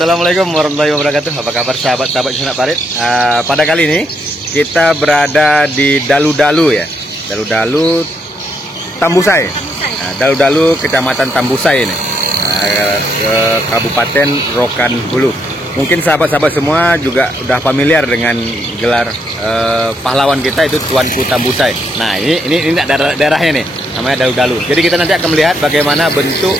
Assalamualaikum warahmatullahi wabarakatuh. Apa kabar sahabat-sahabat Sanak Parit? Pada kali ini kita berada di Dalu-Dalu ya. Dalu-Dalu Tambusai. Dalu-Dalu Kecamatan Tambusai ini. Ke Kabupaten Rokan Hulu. Mungkin sahabat-sahabat semua juga udah familiar dengan gelar pahlawan kita itu Tuanku Tambusai. Nah, ini daerahnya nih, namanya Dalu-Dalu. Jadi kita nanti akan melihat bagaimana bentuk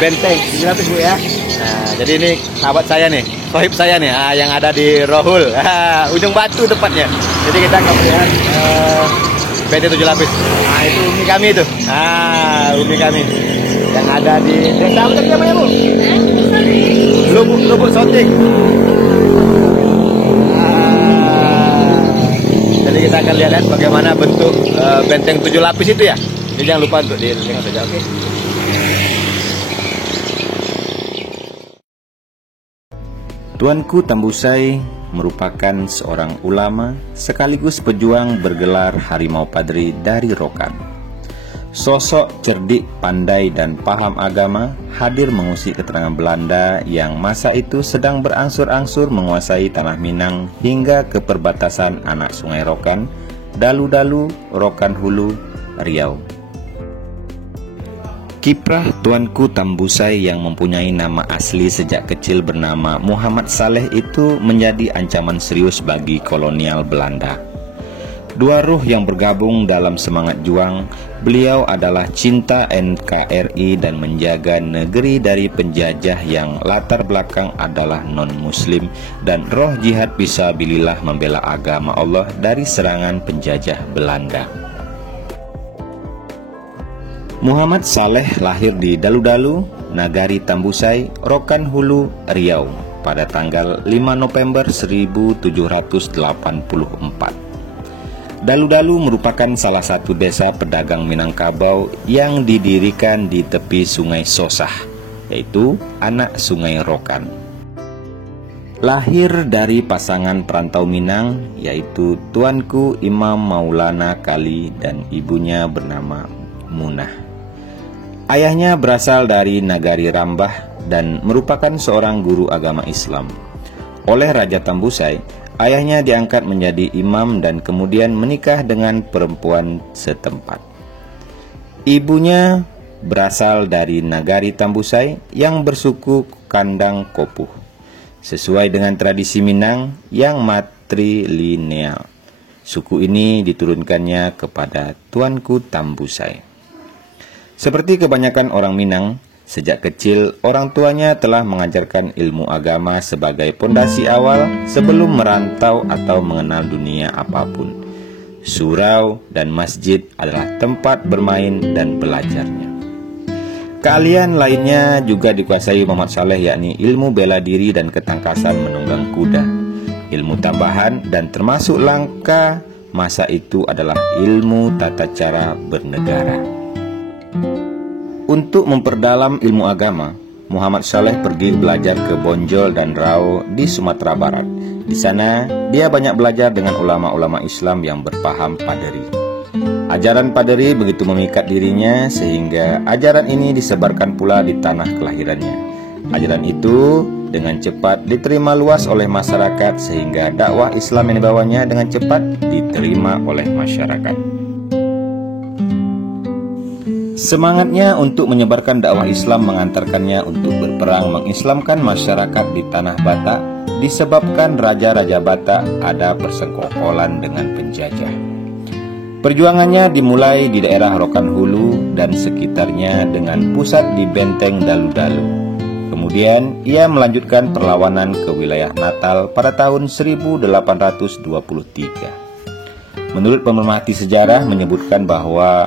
benteng 900 Bu ya. Nah, jadi ini sahabat saya nih, sohib saya nih, yang ada di Rohul, ujung batu tepatnya. Jadi kita akan melihat benteng 7 lapis. Nah, itu umi kami itu. Umi kami yang ada di desa apa tadi namanya Bu? Lubuk Soting. Jadi kita akan lihat bagaimana bentuk benteng 7 lapis itu ya. Jadi jangan lupa untuk dilihat saja, oke? Tuanku Tambusai merupakan seorang ulama sekaligus pejuang bergelar Harimau Padri dari Rokan. Sosok cerdik, pandai, dan paham agama hadir mengusik keterangan Belanda yang masa itu sedang berangsur-angsur menguasai tanah Minang hingga ke perbatasan anak Sungai Rokan, Dalu-Dalu, Rokan Hulu, Riau. Kiprah Tuanku Tambusai yang mempunyai nama asli sejak kecil bernama Muhammad Saleh itu menjadi ancaman serius bagi kolonial Belanda. Dua ruh yang bergabung dalam semangat juang, beliau adalah cinta NKRI dan menjaga negeri dari penjajah yang latar belakang adalah non-muslim, dan roh jihad fisabilillah membela agama Allah dari serangan penjajah Belanda. Muhammad Saleh lahir di Dalu-Dalu, Nagari Tambusai, Rokan Hulu, Riau pada tanggal 5 November 1784. Dalu-Dalu merupakan salah satu desa pedagang Minangkabau yang didirikan di tepi Sungai Sosah, yaitu anak Sungai Rokan. Lahir dari pasangan perantau Minang, yaitu Tuanku Imam Maulana Kali dan ibunya bernama Munah. Ayahnya berasal dari Nagari Rambah dan merupakan seorang guru agama Islam. Oleh Raja Tambusai, ayahnya diangkat menjadi imam dan kemudian menikah dengan perempuan setempat. Ibunya berasal dari Nagari Tambusai yang bersuku Kandang Kopuh, sesuai dengan tradisi Minang yang matrilineal. Suku ini diturunkannya kepada Tuanku Tambusai. Seperti kebanyakan orang Minang, sejak kecil orang tuanya telah mengajarkan ilmu agama sebagai pondasi awal sebelum merantau atau mengenal dunia apapun. Surau dan masjid adalah tempat bermain dan belajarnya. Keahlian lainnya juga dikuasai Muhammad Saleh, yakni ilmu bela diri dan ketangkasan menunggang kuda. Ilmu tambahan dan termasuk langka masa itu adalah ilmu tata cara bernegara. Untuk memperdalam ilmu agama, Muhammad Saleh pergi belajar ke Bonjol dan Rau di Sumatera Barat. Di sana, dia banyak belajar dengan ulama-ulama Islam yang berpaham Paderi. Ajaran Paderi begitu memikat dirinya sehingga ajaran ini disebarkan pula di tanah kelahirannya. Ajaran itu dengan cepat diterima luas oleh masyarakat sehingga dakwah Islam yang dibawanya dengan cepat diterima oleh masyarakat. Semangatnya untuk menyebarkan dakwah Islam mengantarkannya untuk berperang mengislamkan masyarakat di tanah Batak, disebabkan raja-raja Batak ada persekongkolan dengan penjajah. Perjuangannya dimulai di daerah Rokan Hulu dan sekitarnya dengan pusat di benteng Dalu-Dalu. Kemudian ia melanjutkan perlawanan ke wilayah Natal pada tahun 1823. Menurut pemerhati sejarah menyebutkan bahwa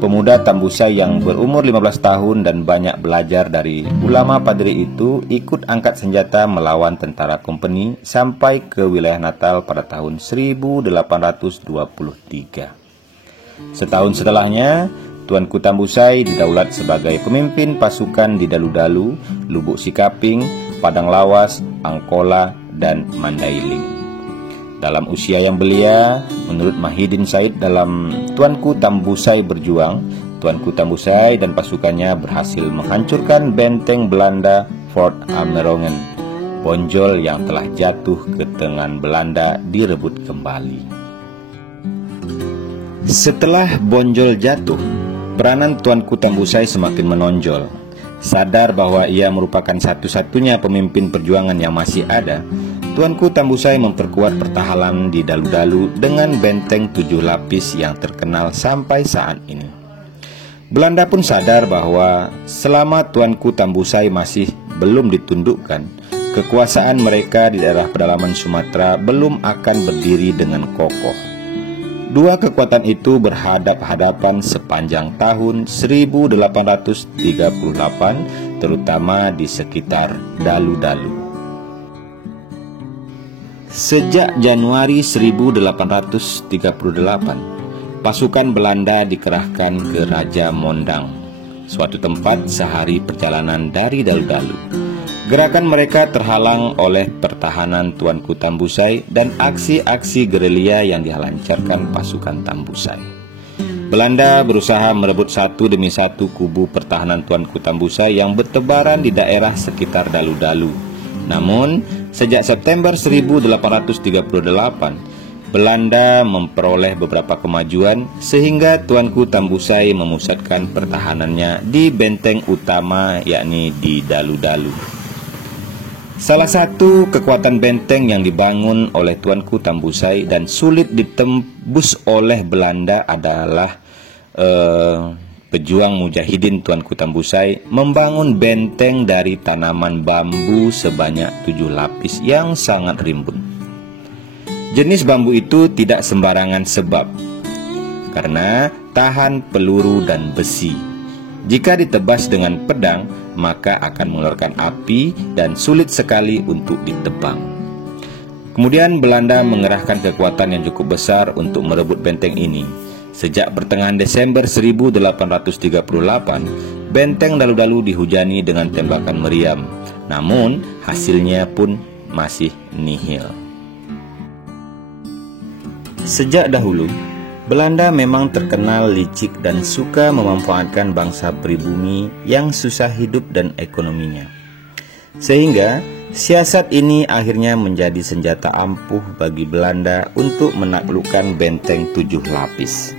pemuda Tambusai yang berumur 15 tahun dan banyak belajar dari ulama Padri itu ikut angkat senjata melawan tentara kompeni sampai ke wilayah Natal pada tahun 1823. Setahun setelahnya, Tuanku Tambusai didaulat sebagai pemimpin pasukan di Dalu-Dalu, Lubuk Sikaping, Padang Lawas, Angkola, dan Mandailing. Dalam usia yang belia, menurut Mahidin Said dalam Tuanku Tambusai Berjuang, Tuanku Tambusai dan pasukannya berhasil menghancurkan benteng Belanda Fort Amerongen. Bonjol yang telah jatuh ke tangan Belanda direbut kembali. Setelah Bonjol jatuh, peranan Tuanku Tambusai semakin menonjol. Sadar bahwa ia merupakan satu-satunya pemimpin perjuangan yang masih ada, Tuanku Tambusai memperkuat pertahanan di Dalu-Dalu dengan benteng 7 lapis yang terkenal sampai saat ini. Belanda pun sadar bahwa selama Tuanku Tambusai masih belum ditundukkan, kekuasaan mereka di daerah pedalaman Sumatera belum akan berdiri dengan kokoh. Dua kekuatan itu berhadap-hadapan sepanjang tahun 1838, terutama di sekitar Dalu-Dalu. Sejak Januari 1838, pasukan Belanda dikerahkan ke Raja Mondang, suatu tempat sehari perjalanan dari Dalu-Dalu. Gerakan mereka terhalang oleh pertahanan Tuanku Tambusai dan aksi-aksi gerilya yang dilancarkan pasukan Tambusai. Belanda berusaha merebut satu demi satu kubu pertahanan Tuanku Tambusai yang bertebaran di daerah sekitar Dalu-Dalu. Namun, sejak September 1838, Belanda memperoleh beberapa kemajuan sehingga Tuanku Tambusai memusatkan pertahanannya di benteng utama, yakni di Dalu-Dalu. Salah satu kekuatan benteng yang dibangun oleh Tuanku Tambusai dan sulit ditembus oleh Belanda adalah pejuang mujahidin Tuanku Tambusai membangun benteng dari tanaman bambu sebanyak 7 lapis yang sangat rimbun. Jenis bambu itu tidak sembarangan sebab karena tahan peluru dan besi. Jika ditebas dengan pedang, maka akan mengeluarkan api dan sulit sekali untuk ditebang. Kemudian Belanda mengerahkan kekuatan yang cukup besar untuk merebut benteng ini. Sejak pertengahan Desember 1838, benteng Dalu-Dalu dihujani dengan tembakan meriam. Namun, hasilnya pun masih nihil. Sejak dahulu, Belanda memang terkenal licik dan suka memanfaatkan bangsa pribumi yang susah hidup dan ekonominya. Sehingga siasat ini akhirnya menjadi senjata ampuh bagi Belanda untuk menaklukkan benteng 7 lapis.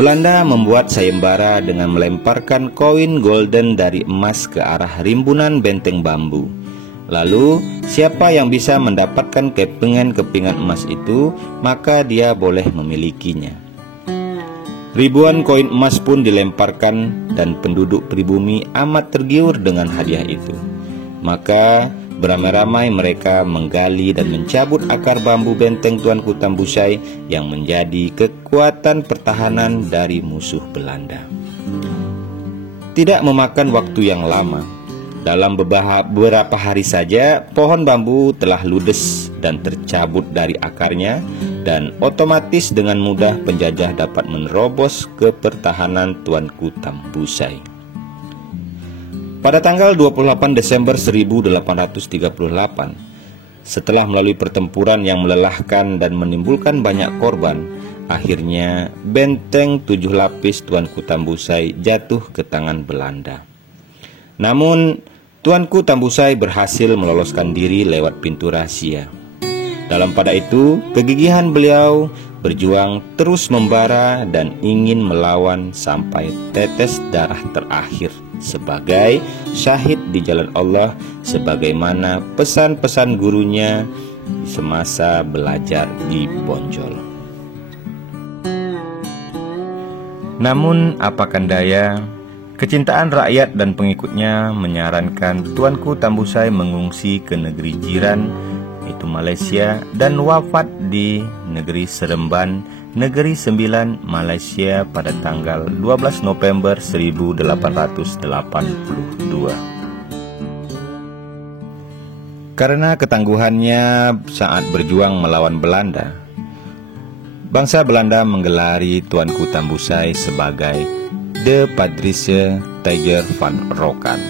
Belanda membuat sayembara dengan melemparkan koin golden dari emas ke arah rimbunan benteng bambu. Lalu, siapa yang bisa mendapatkan kepingan-kepingan emas itu, maka dia boleh memilikinya. Ribuan koin emas pun dilemparkan dan penduduk pribumi amat tergiur dengan hadiah itu. Maka, beramai-ramai mereka menggali dan mencabut akar bambu benteng Tuanku Tambusai yang menjadi kekuatan pertahanan dari musuh Belanda. Tidak memakan waktu yang lama. Dalam beberapa hari saja, pohon bambu telah ludes dan tercabut dari akarnya, dan otomatis dengan mudah penjajah dapat menerobos ke pertahanan Tuanku Tambusai. Pada tanggal 28 Desember 1838, setelah melalui pertempuran yang melelahkan dan menimbulkan banyak korban, akhirnya benteng 7 lapis Tuanku Tambusai jatuh ke tangan Belanda. Namun, Tuanku Tambusai berhasil meloloskan diri lewat pintu rahasia. Dalam pada itu, kegigihan beliau berjuang terus membara dan ingin melawan sampai tetes darah terakhir sebagai syahid di jalan Allah, sebagaimana pesan-pesan gurunya semasa belajar di Bonjol. Namun, apakan daya, kecintaan rakyat dan pengikutnya menyarankan Tuanku Tambusai mengungsi ke negeri jiran, yaitu Malaysia, dan wafat di negeri Seremban, Negeri Sembilan, Malaysia pada tanggal 12 November 1882. Karena ketangguhannya saat berjuang melawan Belanda, bangsa Belanda menggelari Tuanku Tambusai sebagai De Patrice Tiger van Rokan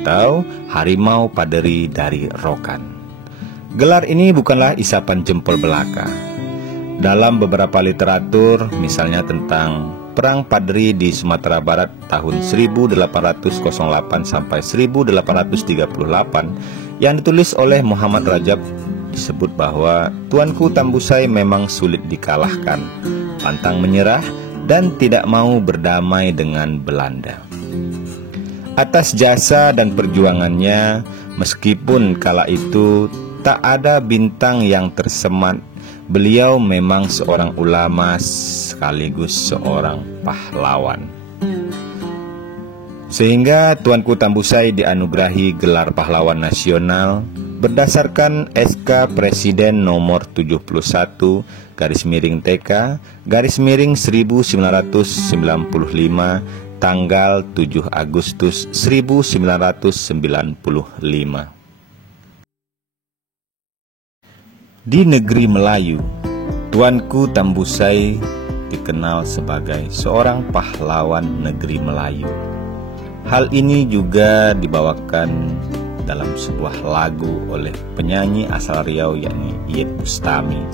atau Harimau Paderi dari Rokan. Gelar ini bukanlah isapan jempol belaka. Dalam beberapa literatur, misalnya tentang Perang Padri di Sumatera Barat tahun 1808 sampai 1838 yang ditulis oleh Muhammad Rajab disebut bahwa Tuanku Tambusai memang sulit dikalahkan, pantang menyerah dan tidak mau berdamai dengan Belanda. Atas jasa dan perjuangannya, meskipun kala itu tak ada bintang yang tersemat, beliau memang seorang ulama sekaligus seorang pahlawan. Sehingga Tuanku Tambusai dianugerahi gelar pahlawan nasional berdasarkan SK Presiden nomor 71 /TK/1995 tanggal 7 Agustus 1995. Di negeri Melayu, Tuanku Tambusai dikenal sebagai seorang pahlawan negeri Melayu. Hal ini juga dibawakan dalam sebuah lagu oleh penyanyi asal Riau yakni Iyeth Bustami.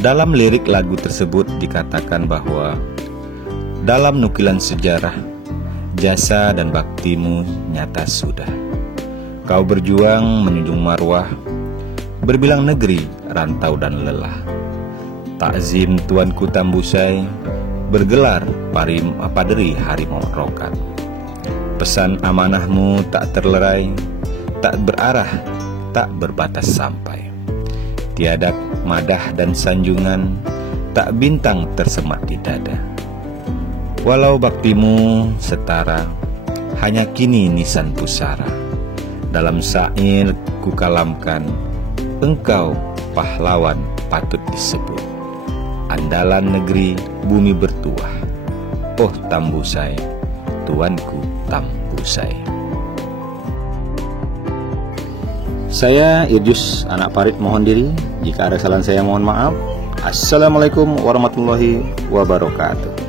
Dalam lirik lagu tersebut dikatakan bahwa dalam nukilan sejarah, jasa dan baktimu nyata sudah. Kau berjuang menjunjung marwah, berbilang negeri, rantau dan lelah. Takzim Tuanku Tambusai, bergelar Padri Harimau Rokat. Pesan amanahmu tak terlerai, tak berarah, tak berbatas sampai. Tiada madah dan sanjungan, tak bintang tersemat di dada. Walau baktimu setara, hanya kini nisan pusara. Dalam syair kukalamkan, engkau pahlawan patut disebut. Andalan negeri bumi bertuah, oh Tambusai, Tuanku Tambusai. Saya Irjus anak Parit mohon diri. Jika ada kesalahan saya mohon maaf. Assalamualaikum warahmatullahi wabarakatuh.